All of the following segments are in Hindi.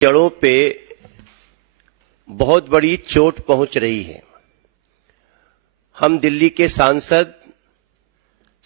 जड़ों पे बहुत बड़ी चोट पहुंच रही है। हम दिल्ली के सांसद,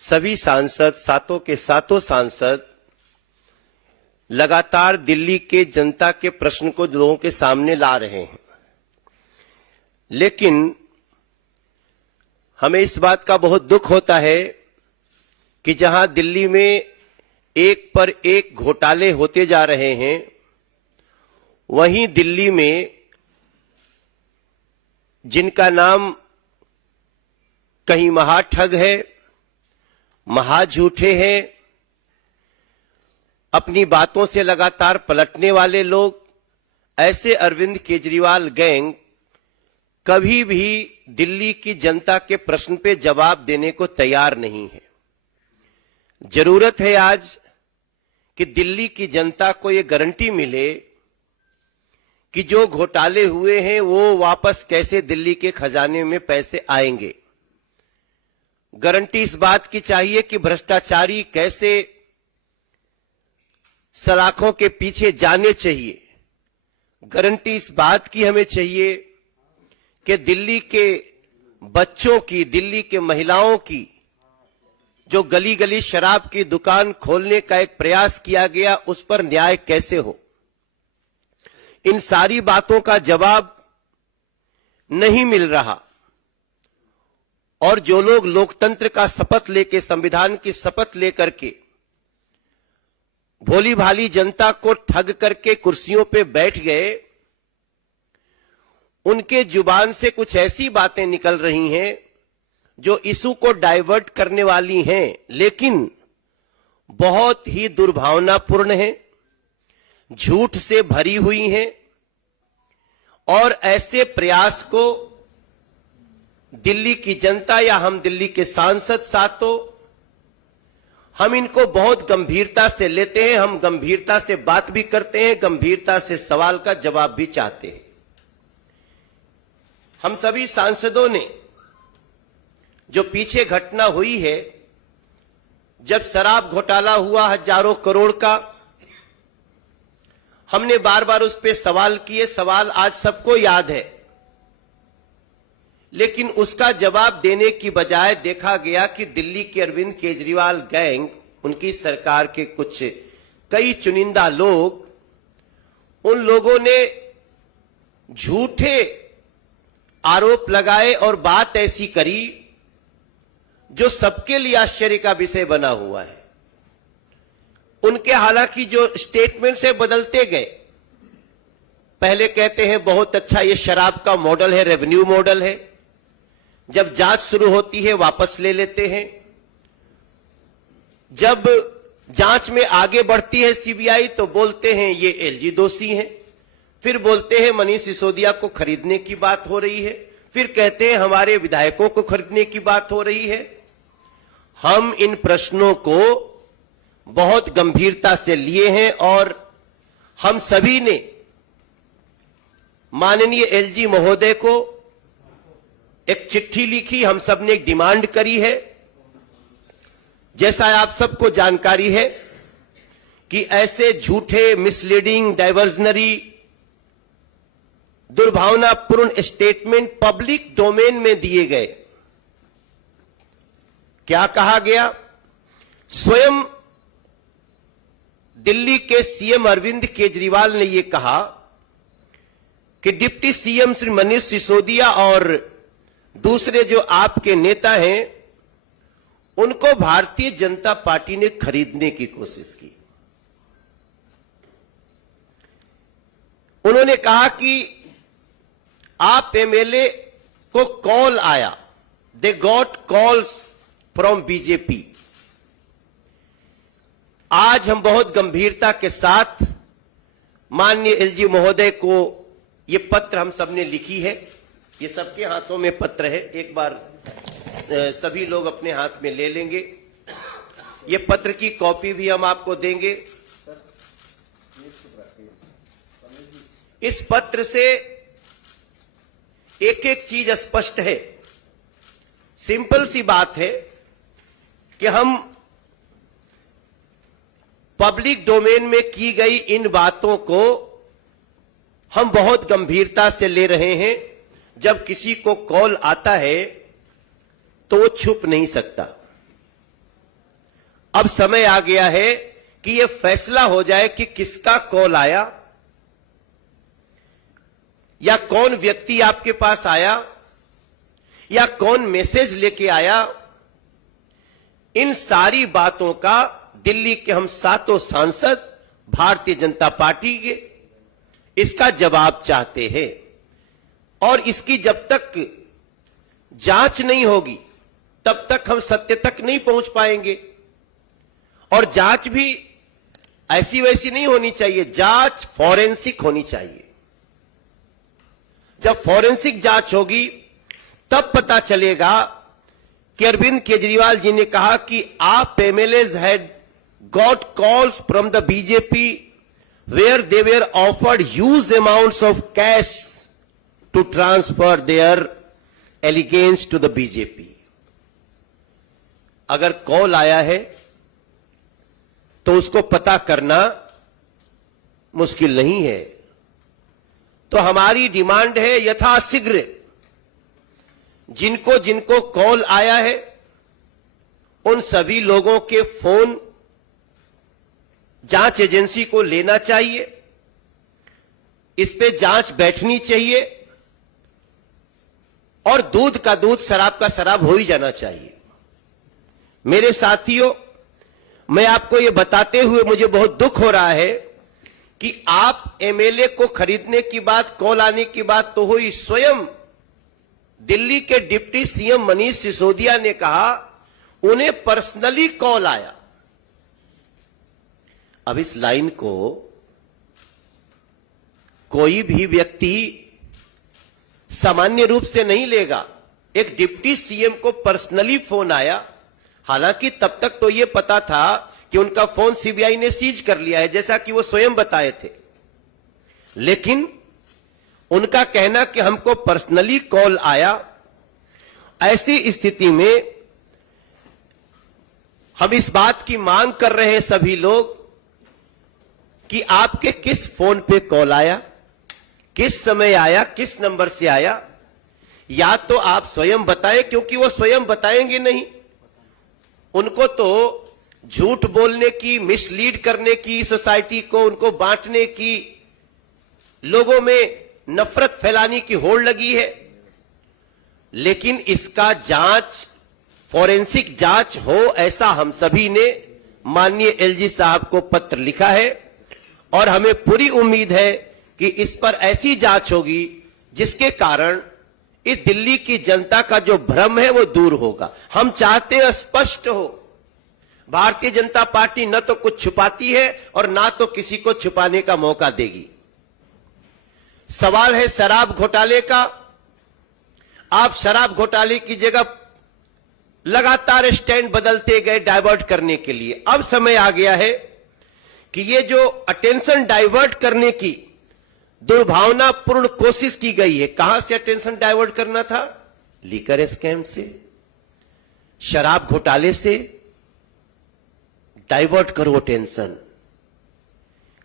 सभी सांसद, सातों के सातों सांसद लगातार दिल्ली के जनता के प्रश्न को लोगों के सामने ला रहे हैं, लेकिन हमें इस बात का बहुत दुख होता है कि जहां दिल्ली में एक पर एक घोटाले होते जा रहे हैं, वहीं दिल्ली में जिनका नाम कहीं महाठग है, महाझूठे हैं, अपनी बातों से लगातार पलटने वाले लोग, ऐसे अरविंद केजरीवाल गैंग कभी भी दिल्ली की जनता के प्रश्न पे जवाब देने को तैयार नहीं है। जरूरत है आज कि दिल्ली की जनता को ये गारंटी मिले कि जो घोटाले हुए हैं वो वापस कैसे दिल्ली के खजाने में पैसे आएंगे। गारंटी इस बात की चाहिए कि भ्रष्टाचारी कैसे सलाखों के पीछे जाने चाहिए। गारंटी इस बात की हमें चाहिए कि दिल्ली के बच्चों की, दिल्ली के महिलाओं की जो गली गली शराब की दुकान खोलने का एक प्रयास किया गया, उस पर न्याय कैसे हो। इन सारी बातों का जवाब नहीं मिल रहा, और जो लोग लोकतंत्र का शपथ लेके, संविधान की शपथ लेकर के भोली भाली जनता को ठग करके कुर्सियों पे बैठ गए, उनके जुबान से कुछ ऐसी बातें निकल रही हैं जो इशू को डाइवर्ट करने वाली हैं, लेकिन बहुत ही दुर्भावनापूर्ण हैं, झूठ से भरी हुई हैं, और ऐसे प्रयास को दिल्ली की जनता या हम दिल्ली के सांसद साथों, हम इनको बहुत गंभीरता से लेते हैं। हम गंभीरता से बात भी करते हैं, गंभीरता से सवाल का जवाब भी चाहते हैं। हम सभी सांसदों ने जो पीछे घटना हुई है, जब शराब घोटाला हुआ हजारों करोड़ का, हमने बार बार उस पर सवाल किए। सवाल आज सबको याद है, लेकिन उसका जवाब देने की बजाय देखा गया कि दिल्ली के अरविंद केजरीवाल गैंग, उनकी सरकार के कुछ कई चुनिंदा लोग, उन लोगों ने झूठे आरोप लगाए और बात ऐसी करी जो सबके लिए आश्चर्य का विषय बना हुआ है। उनके हालांकि जो स्टेटमेंट से बदलते गए, पहले कहते हैं बहुत अच्छा ये शराब का मॉडल है, रेवेन्यू मॉडल है, जब जांच शुरू होती है वापस ले लेते हैं, जब जांच में आगे बढ़ती है सीबीआई तो बोलते हैं ये एलजी दोषी हैं, फिर बोलते हैं मनीष सिसोदिया को खरीदने की बात हो रही है, फिर कहते हैं हमारे विधायकों को खरीदने की बात हो रही है। हम इन प्रश्नों को बहुत गंभीरता से लिए हैं और हम सभी ने माननीय एलजी महोदय को एक चिट्ठी लिखी। हम सबने एक डिमांड करी है, जैसा आप सबको जानकारी है कि ऐसे झूठे, मिसलीडिंग, डाइवर्जनरी, दुर्भावनापूर्ण स्टेटमेंट पब्लिक डोमेन में दिए गए। क्या कहा गया? स्वयं दिल्ली के सीएम अरविंद केजरीवाल ने यह कहा कि डिप्टी सीएम श्री मनीष सिसोदिया और दूसरे जो आपके नेता हैं, उनको भारतीय जनता पार्टी ने खरीदने की कोशिश की। उन्होंने कहा कि आप एमएलए को कॉल आया, they got calls from BJP. आज हम बहुत गंभीरता के साथ माननीय एलजी महोदय को ये पत्र हम सबने लिखी है, ये सबके हाथों में पत्र है, एक बार सभी लोग अपने हाथ में ले लेंगे। ये पत्र की कॉपी भी हम आपको देंगे। इस पत्र से एक एक चीज स्पष्ट है। सिंपल सी बात है कि हम पब्लिक डोमेन में की गई इन बातों को हम बहुत गंभीरता से ले रहे हैं। जब किसी को कॉल आता है तो वो छुप नहीं सकता। अब समय आ गया है कि यह फैसला हो जाए कि किसका कॉल आया या कौन व्यक्ति आपके पास आया या कौन मैसेज लेके आया। इन सारी बातों का दिल्ली के हम सातों सांसद भारतीय जनता पार्टी के इसका जवाब चाहते हैं। और इसकी जब तक जांच नहीं होगी तब तक हम सत्य तक नहीं पहुंच पाएंगे। और जांच भी ऐसी वैसी नहीं होनी चाहिए, जांच फॉरेंसिक होनी चाहिए। जब फॉरेंसिक जांच होगी तब पता चलेगा कि अरविंद केजरीवाल जी ने कहा कि आप MLAs had got calls from the BJP where they were offered huge amounts of cash to transfer their allegiance to the BJP. अगर कॉल आया है तो उसको पता करना मुश्किल नहीं है। तो हमारी डिमांड है यथाशीघ्र जिनको जिनको कॉल आया है उन सभी लोगों के फोन जांच एजेंसी को लेना चाहिए। इस पे जांच बैठनी चाहिए और दूध का दूध शराब का शराब हो ही जाना चाहिए। मेरे साथियों, मैं आपको यह बताते हुए मुझे बहुत दुख हो रहा है कि आप एमएलए को खरीदने की बात, कॉल आने की बात तो हुई, स्वयं दिल्ली के डिप्टी सीएम मनीष सिसोदिया ने कहा उन्हें पर्सनली कॉल आया। अब इस लाइन को कोई भी व्यक्ति सामान्य रूप से नहीं लेगा। एक डिप्टी सीएम को पर्सनली फोन आया, हालांकि तब तक तो यह पता था कि उनका फोन सीबीआई ने सीज कर लिया है, जैसा कि वो स्वयं बताए थे। लेकिन उनका कहना कि हमको पर्सनली कॉल आया, ऐसी स्थिति में हम इस बात की मांग कर रहे हैं सभी लोग कि आपके किस फोन पे कॉल आया, किस समय आया, किस नंबर से आया, या तो आप स्वयं बताएं, क्योंकि वो स्वयं बताएंगे नहीं। उनको तो झूठ बोलने की, मिसलीड करने की, सोसाइटी को उनको बांटने की, लोगों में नफरत फैलाने की होड़ लगी है। लेकिन इसका जांच, फॉरेंसिक जांच हो, ऐसा हम सभी ने माननीय एलजी साहब को पत्र लिखा है और हमें पूरी उम्मीद है कि इस पर ऐसी जांच होगी जिसके कारण इस दिल्ली की जनता का जो भ्रम है वो दूर होगा। हम चाहते हैं स्पष्ट हो। भारतीय जनता पार्टी न तो कुछ छुपाती है और ना तो किसी को छुपाने का मौका देगी। सवाल है शराब घोटाले का। आप शराब घोटाले की जगह लगातार स्टैंड बदलते गए डाइवर्ट करने के लिए। अब समय आ गया है कि ये जो अटेंशन डाइवर्ट करने की दुर्भावनापूर्ण कोशिश की गई है, कहां से अटेंशन डाइवर्ट करना था? लीकर स्कैम से, शराब घोटाले से डाइवर्ट करो अटेंशन।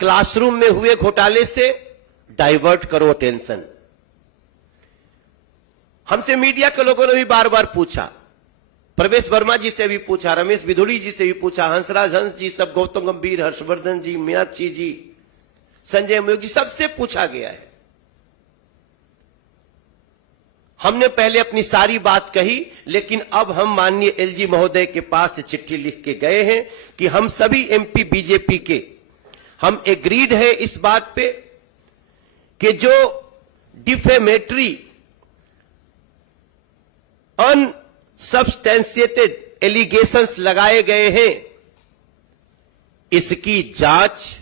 क्लासरूम में हुए घोटाले से डाइवर्ट करो अटेंशन। हमसे मीडिया के लोगों ने भी बार बार पूछा, प्रवेश वर्मा जी से भी पूछा, रमेश बिधुड़ी जी से भी पूछा, हंसराज हंस जी, सब, गौतम गंभीर, हर्षवर्धन जी, मीनाक्षी जी, संजय मयूख जी, सबसे पूछा गया है। हमने पहले अपनी सारी बात कही, लेकिन अब हम माननीय एलजी महोदय के पास चिट्ठी लिख के गए हैं कि हम सभी एमपी बीजेपी के हम एग्रीड है इस बात पे कि जो डिफेमेटरी, अनसब्सटेंशिएटेड एलिगेशंस लगाए गए हैं, इसकी जांच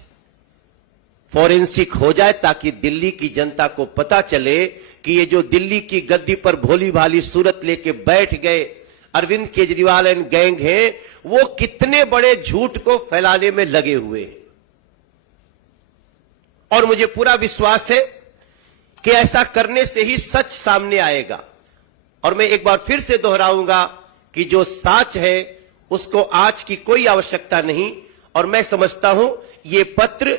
फॉरेंसिक हो जाए ताकि दिल्ली की जनता को पता चले कि ये जो दिल्ली की गद्दी पर भोली भाली सूरत लेके बैठ गए अरविंद केजरीवाल एंड गैंग हैं, वो कितने बड़े झूठ को फैलाने में लगे हुए हैं। और मुझे पूरा विश्वास है कि ऐसा करने से ही सच सामने आएगा। और मैं एक बार फिर से दोहराऊंगा कि जो सच है उसको आज की कोई आवश्यकता नहीं। और मैं समझता हूं ये पत्र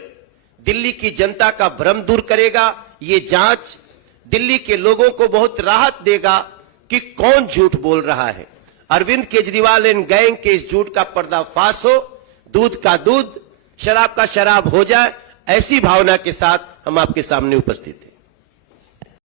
दिल्ली की जनता का भ्रम दूर करेगा, ये जांच दिल्ली के लोगों को बहुत राहत देगा कि कौन झूठ बोल रहा है। अरविंद केजरीवाल एंड गैंग के इस झूठ का पर्दाफाश हो, दूध का दूध, शराब का शराब हो जाए, ऐसी भावना के साथ हम आपके सामने उपस्थित हैं।